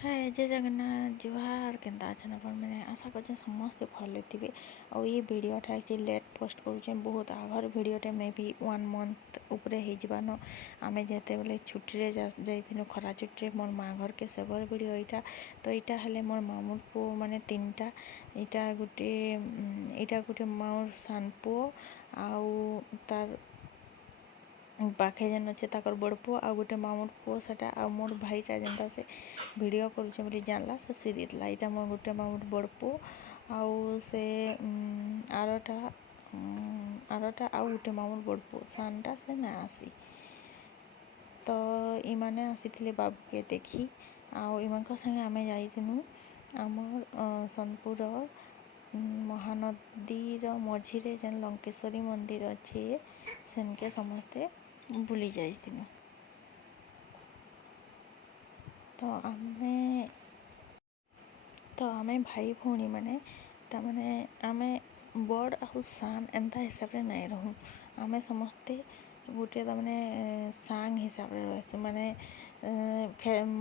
हाय जय जगन्नाथ जुहार केन्ता अछन अपन मैंने आशा कर समस्ते भले थे। और ये वीडियोटा एक्चुअली लेट पोस्ट करुचे बहुत आगर वीडियोटे मे बी 1 मंथ उपरे हो जान आम जिते बेले छुट्टी जाइनु खरा छुट्टी मोर माँ घर के सेवर वीडियो यहाँ तो यहाँ हेल्ले मोर मामू पु माने 3टा यहाँ गोटे मामूर सान पु आउ तार पाखे जेन अच्छे ताकर बड़ पु आ गोटे मामूर पु सेटा आ मोर भाईटा जेनटा से वीडियो करुचे बोली जानला से सुई देला यहाँ मोर गोटे मामूर बड़ पु आउ से आरटा आउ गोटे मामूर बड़ पु सानटा से ना आसी तो इमाने आसी बाबू के देखी आउ इमान संगे आमे जाइनु आमर सोनपुर महानदी मझीरे जेन लंकेश्वरी मंदिर अच्छे सेनके समस्ते बुली जाइनु। तो आमे भाई भौणी माने तमाने आमे बड़ आउ सान एंता हिसाब रे नहीं रहूँ आमे समस्ते गोटे तमाने सांग हिसाब रे रहसु माने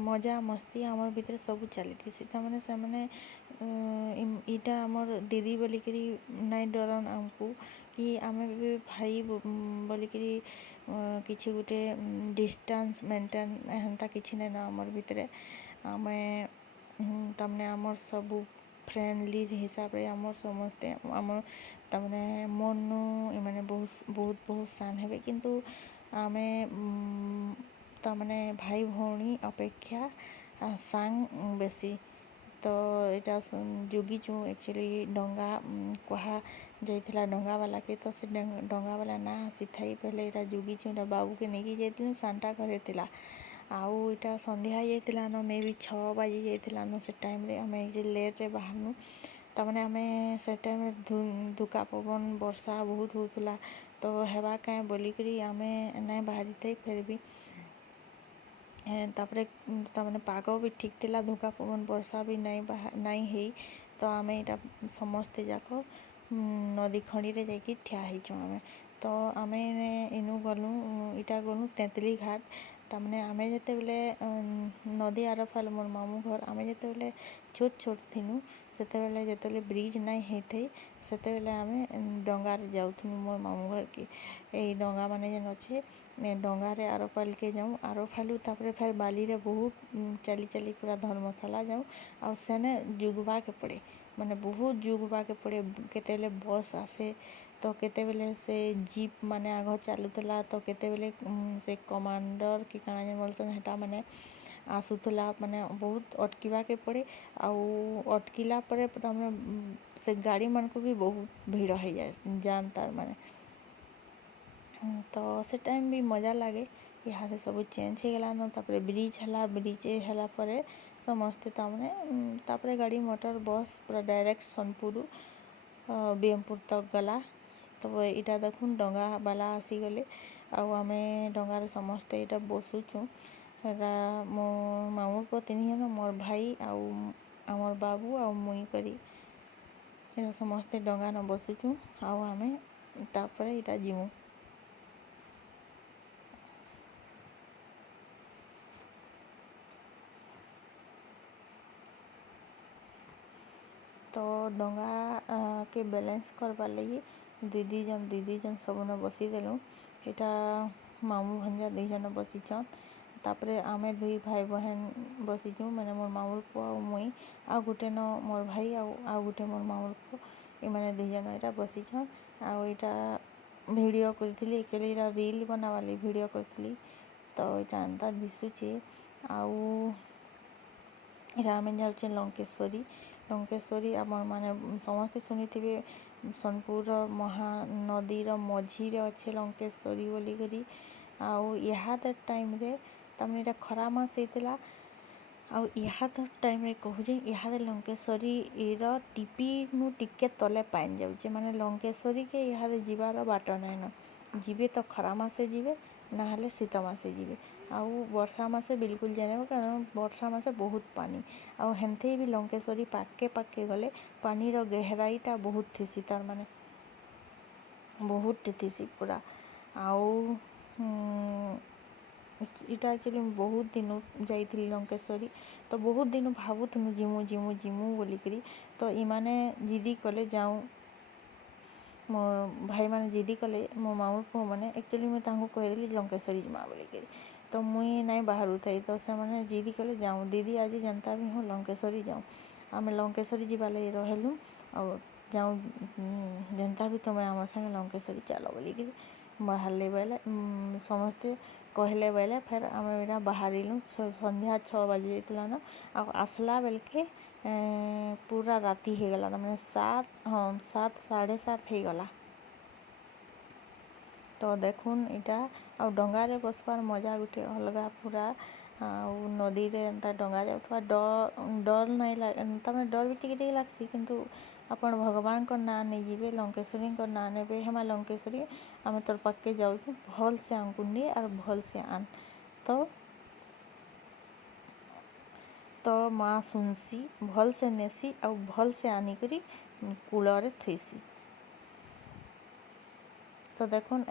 मजा मस्ती आमर भीतर सब चली थी तमाने से माने इटा आमर दीदी बोलिकरी नहीं डरन आमको कि आमे भी भाई बोलिकरी किछि गोटे डिस्टेंस मेंटेन हेन्ता किछि नहीं ना आमर भीतर आमे तमने आमर सबू फ्रेंडली हिसाब रे आमर समस्ते आमर तमने मनु इमाने बहुत सान हेबे किंतु आमे तमने भाई भौणी अपेक्षा सांग बेसी तो इटा जुगिचु एक्चुअली डंगा कहा जाइथिला डंगा वाला के तो से डंगा वाला ना आसी थाई पहले इटा जुगिचु इटा बाबू के नहीं जाइथिलु सांटा करे थिला आउ इटा संध्या जाइथिला न मे बी 6 बजे जाइथिला न से टाइम रे हमें जे लेट रे बाहरनु तमने हमें से टाइम रे धुका पवन वर्षा बहुत होतला तो हेबा काए बोली करी हमें नहीं बाहरी थे फिर भी तापरे तमने पाग भी ठीक थिला धुका पवन वर्षा भी नहीं है तो आमे इटा समस्ते जाक नदी खड़ी रे जाकि ठिया हिचु आमे तो आमे इनु गलु इटा गलु तेतली घाट तमने आमे जेते बेले नदी आर फाल मोर मामू घर आमे जेते बेले छोट थिनु सेते बेले जेते बेले ब्रिज नहीं हेथे सेते बेले आमे डंगा रे जाउथुनु मोर मामू घर के ए डंगा माने जेन अच्छे डंगा रे आरो पाल के जाऊँ आरो फालू तापरे फिर बाली रे बहुत चली पूरा धर्मशाला जाऊँ आ सेने जुगवा के पड़े माने बहुत जुगवा के पड़े केते बेले बस आसे तो केते बेले से जीप माने आग चलुला तो केते बेले से कमांडर कि काना जे बोलछन हेटा माने आसुला माने बहुत अटकीवा के पड़े आउ अटकिला परे से गाड़ी मन को भी बहुत भीड़ हो जाए जानता माने तो से टाइम भी मजा लगे यहाँ सब चेंज हो गलान तापरे ब्रिज है परे समस्ते तापरे गाड़ी मोटर बस पूरा डायरेक्ट सोनपुर बीएमपुर तक गला तो इटा देखुन डंगा बाला आसी गले आउ आमे डंगार समस्ते इटा बसुचु मो मामू पुଅ 3 जन मोर भाई आउ आमर बाबू आउ मुई करी इटा समस्ते डंगा न बसुचु आउ आमे तापरे इटा जीमु तो डंगा के बैलेंस करवार लगी दीदी जन सब न बसी देलु इटा मामू भंजा 2 जन बसीचन तापरे आमे 2 भाई बहन बसीचु मैंने मोर मामूर पुआ और मुई आ गुटे न मोर भाई आ गुटे मोर मामूर पुआ ए माने 2 जन इटा बसीचन आ इटा वीडियो करथिली एक्चुअली इटा रील बनावाली वीडियो करथिली तो इटा अंता दिसुचे आउ इटा आमे जाउचे लंकेश्वरी आमर माने समस्ते सुनी थे सोनपुर महानदी मझी अच्छे लंकेश्वरी बोली करी आउ यहाँ टाइम रे तमने इटा खरा मास होता आउ यहाँ टाइम रे कहूँ यहाँ लंकेश्वरी टीपी नु टिके तले पाइन जाऊे माने लंकेश्वरी के यहाँ जीवार बाट नाइन न जीवे तो खरा मासे जीवे ना हेले शीत मासे जीवे आउ वर्षा मासे बिल्कुल जाने कारण वर्षा मासे बहुत पानी आउ हेन्थे भी लंकेश्वरी पाके गले पानी रो गहराईटा बहुत थीसी तार माने बहुत थीसी पूरा आउ इटा एक्चुअली बहुत दिन जाइली लंकेश्वरी तो बहुत दिन भावुनु जिमु जिमु जिमु बोलिकी तो इमाने जिदी कले जाऊँ मो भाई मैंने जिदी कले मो मामू पुओ मैंने एक्चुअली मुझे कहीदेली लंकेश्वरी जिमा बोलिकी तो मुई नहीं बाहर थी तो से मैंने जिदी कले जाऊँ दीदी आज जनता भी हूँ लंकेश्वरी जाऊँ आम लंकेश्वरी जावा लगे रहलु और जाऊँ जनता भी तुम्हें आम संगे लंकेश्वरी चल बोलिकी बाहर बेले समस्ते कहले बेले फिर आम इटा बाहरिलु संध्या 6 बजे जाता न आसला बेल के पूरा राति हो गला मैंने 7 साढ़े 7 हो गला तो देखुन इटा आ डंगारे बसबार मजा गोटे अलग पूरा नदी रे एंता डंगा जाउथवा डर नहीं तमें डर भी टिके लागसी किंतु आपण भगवान को ना नहीं जीवे लंकेश्वरी को ना नेबे हेमा लंकेश्वरी आम तोर पाके जाऊँ भल से आंकुंडी और भल से आन तो माँ सुनसी भल से नेसी और भल से आनिकरी कूलरे थैसी तो देखुन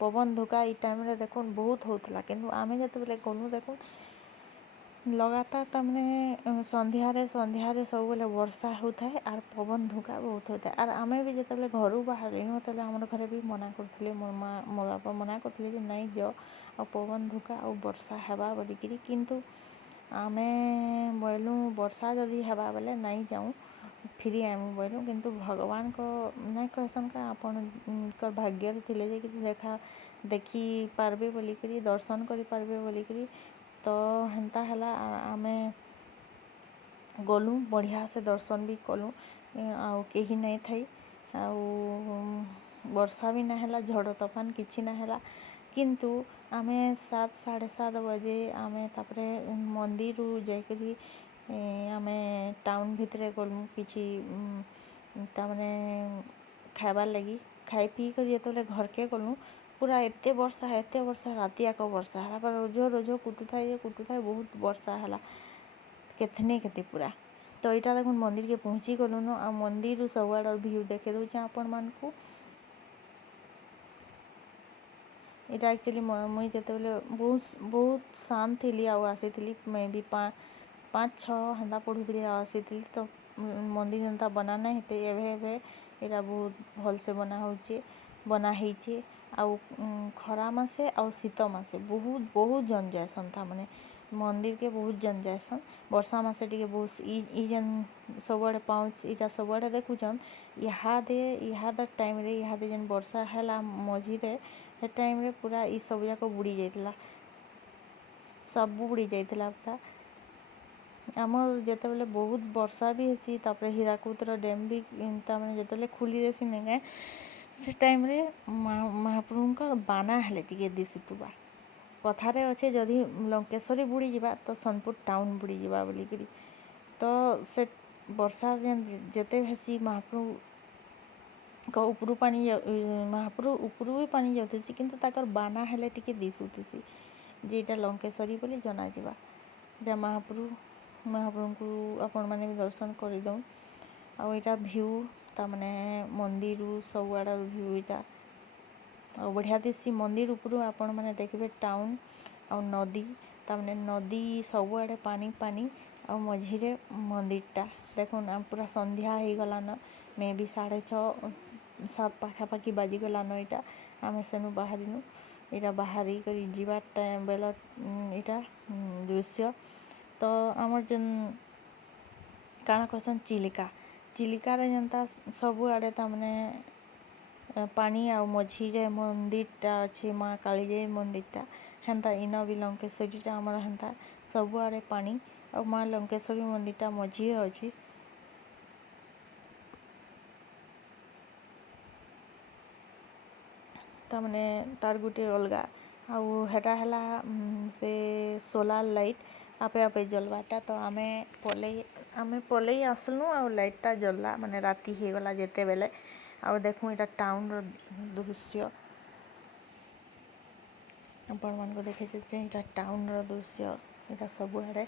पवन धुका ई टाइम रे देखुन बहुत होतला किंतु आमे जते बेले गलु देखुन लगातार तमने संध्यारे सब बेले वर्षा होता है और पवन धुका बहुत होता है और आमे भी जते बेले घर बाहर तले हमर घरे भी मना करथिले मोर माँ मोर बापा मना करथिले जे नहीं जाओ और पवन धुका और वर्षा हेबा बोलिकी किंतु आमे बोलू वर्षा जदि हेबा बेले नहीं जाऊँ फिरी आइमु बोलू किंतु भगवान को नहीं कहसन का आपण भाग्य थिले जे कि देखा देखी पारबे बोलिकी दर्शन करि पारबे बोलिकी तो हेन्ता हला आमे गलु बढ़िया से दर्शन भी कलु आउ कहीं नहीं थी आउ वर्षा भी ना हला झड़ तूफान किछि ना हला किंतु आमे 7 साढ़े 7 बजे आमे तापरे मंदिर जाकरी आमे टाउन भितरे गलु किछि तामने खाइबार लगी खाई पी कर जो घर के गलु पूरा एते वर्षा राति आक वर्षा है रोज रोज कुटुଥାଏ बहुत वर्षा है केतने केते पूरा तो यहाँ देखो मंदिर के पहुँची गलुन आ मंदिर सबुआड़ व्यू देखे दूचे आपण मानकु यहाँ एक्चुअली मुई जिते बहुत शांत थी आसी मे भी 5-6 हेन्ता पढ़ुली आसी तो मंदिर एंता बनाना हेते एभे यहाँ बहुत भल से बना होइचे आउ खरा मासे आउ शीत मासे बहुत जन जाएसन था माने मंदिर के बहुत जन जाएसन वर्षा मासे टिके बहुत ई जन सबुआड़े पाँच इटा सबुआड़े देखुचन इहादे टाइम रे इहादे जन वर्षा हैला मझी रे हे टाइम रे पूरा ई सब जाक बुड़ी जाइतला सब बुड़ी जाइतला पूरा आमर जेते बेले बहुत वर्षा भी हेसी तापरे हीराकुदर डैम भी तामने जेते बेले खुली देसी नेगे से टाइम रे महाप्रभुंकर बाना हेले टिके दिसुतुबा कथारे अच्छे जदि लंकेश्वरी बुड़ी जावा तो सोनपुर टाउन बुड़ी जावा बोलिकी तो से वर्षा जेते हेसी महाप्रभु का उपरू पानी महाप्रभु उपरू भी पानी जाउथसी किंतु ताकर बाना हेले टिके दिसुथसी जे इटा लंकेश्वरी बोली जना जावा इटा महाप्रभु को आपण माने भी दर्शन कर दऊँ आ इटा व्यू तामने मंदिर सबुआड़ व्यू इटा और बढ़िया दिसी मंदिर उपरू आपण माने देखबे टाउन और नदी तामने नदी सबुआड़े पानी आ मझिरे मंदिरटा देखुन पूरा संध्या हो गलान मे भी 6:30-7 पाखापाखि बाजिगलान इटा आमे सेनु बाहरिनु इटा बाहरी कर जीवा टाइम बेला इटा दृश्य तो आमर जन काना कहसन चिलिका रे जनता सबुआड़े तामने पानी आ मझिरे मंदिरटा अच्छे माँ कालीजाई मंदिरटा हेन्ता इन भी लंकेश्वरीटा आमर हेन्ता सबुआड़े पानी और माँ लंकेश्वरी मंदिरटा मझिरे अच्छी तामने तार गुटे अलगा आउ हेटा हला से सोलार लाइट आपे आपे जलवाटा तो आमे पलई आसलु आ लाइटटा जलला माने राति हो गला जेते बेले आउ देखु इटा टाउन रो दृश्य आपण मान को देखे इटा टाउन रो दृश्य इटा सबुआड़े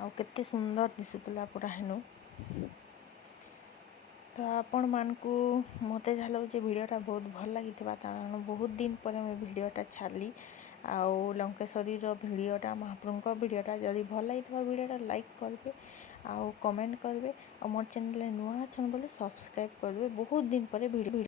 आउ केते सुंदर दिसुतला पूरा हेनु तो आपण मानकु मते झालो जे वीडियोटा बहुत भल लागिथिबा तारण बहुत दिन पर मैं वीडियोटा छाड़ली ଆଉ ଲଙ୍କେଶ୍ୱରୀର ଭିଡ଼ିଓଟା ମହାପ୍ରଭୁଙ୍କ ଭିଡ଼ିଓଟା ଯଦି ଭଲ ଲାଗିଥିବ ଭିଡ଼ିଓଟା ଲାଇକ୍ କରିବେ ଆଉ କମେଣ୍ଟ କରିବେ ଆଉ ମୋର ଚ୍ୟାନେଲରେ ନୂଆ ଅଛନ୍ତି ବୋଲେ ସବସ୍କ୍ରାଇବ୍ କରିବେ। ବହୁତ ଦିନ ପରେ ଭିଡ଼ିଓ